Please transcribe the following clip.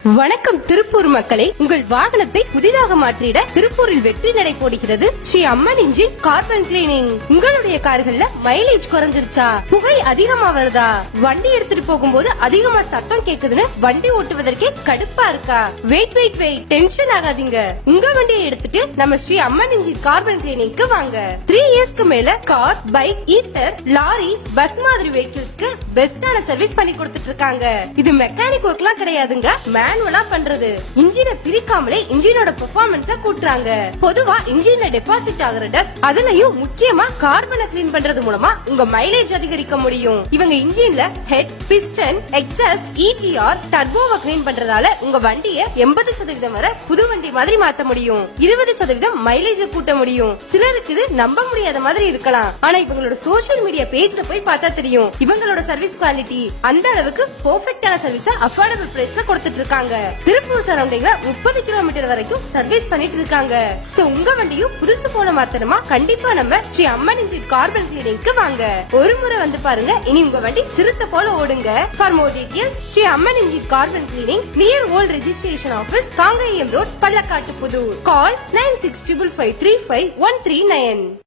வணக்கம் திருப்பூர் மக்களே, உங்கள் வாகனத்தை புதிதாக மாற்றிட திருப்பூரில் வெற்றி நடை போடுகிறது Sri Amman engine carbon cleaning. உங்களுடைய கார்கள்ல மைலேஜ் குறைஞ்சிருச்சா, புகை அதிகமா வருதா, வண்டி எடுத்துட்டு போகும்போது அதிகமா சத்தம் கேக்குதுன்னு வண்டி ஓட்டுவதற்கே கடுப்பா இருக்கா? வெயிட் டென்ஷன் ஆகாதீங்க. உங்க வண்டியை எடுத்துட்டு நம்ம ஸ்ரீ அம்மன் இன்ஜின் கார்பன் கிளீனிங்க்கு வாங்க. 3 இயர்ஸ்க்கு மேல car, bike, ether, lorry, bus மாதிரி வெஹிக்கிள்ஸ்க்கு பெஸ்டான சர்வீஸ் பண்ணி கொடுத்துட்டு இருக்காங்க. இது மெக்கானிக் ஒர்க்லாம் கிடையாதுங்க, மேனுவலா பண்றது. இன்ஜினை பிரிக்காமலே இன்ஜினோட பெர்ஃபார்மன்ஸ கூட்டுறாங்க. பொதுவா இன்ஜின்ல டெபாசிட் ஆகுற டஸ்ட், அதுலயும் முக்கியமா கார்பனை கிளீன் பண்றது மூலமா உங்க மைலேஜ் அதிகரிக்க முடியும். இவங்க இன்ஜின்ல ஹெட், பிஸ்டன், எக்ஸாஸ்ட், இஜிஆர், டர்போவை கிளீன் பண்றதால உங்க வண்டியை 80% வரை புது வண்டி மாதிரி மாத்த முடியும். 20% மைலேஜ் கூட்ட முடியும். சிலருக்கு இது நம்ப முடியாத மாதிரி இருக்கலாம், ஆனா இவங்களோட சோசியல் மீடியா பேஜ்ல போய் பார்த்தா தெரியும் இவங்களோட சர்வீஸ் குவாலிட்டி அந்த அளவுக்கு பெர்ஃபெக்ட்டான சர்வீஸ் அஃபோர்டபிள் பிரைஸ்ல கொடுத்துட்டு இருக்காங்க. திருப்பூர் சரௌண்டிங்ல 30 கிலோமீட்டர் வரைக்கும் சர்வீஸ் பண்ணிட்டு இருக்காங்க. சோ உங்க வண்டியும் புதுசு போல மாத்தணுமா, கண்டிப்பா நம்ம ஸ்ரீ அம்மன் இன்ஜின் கார்பன் கிளீனிங்க்கு வாங்க. ஒரு முறை வந்து பாருங்க, இனி உங்க வண்டி சிறுத்தை போல ஓடுங்க. For more details, Sri Amman engine carbon cleaning, near old registration office, Kangeyam road, Pallakattu Pudur. Call 9655355139.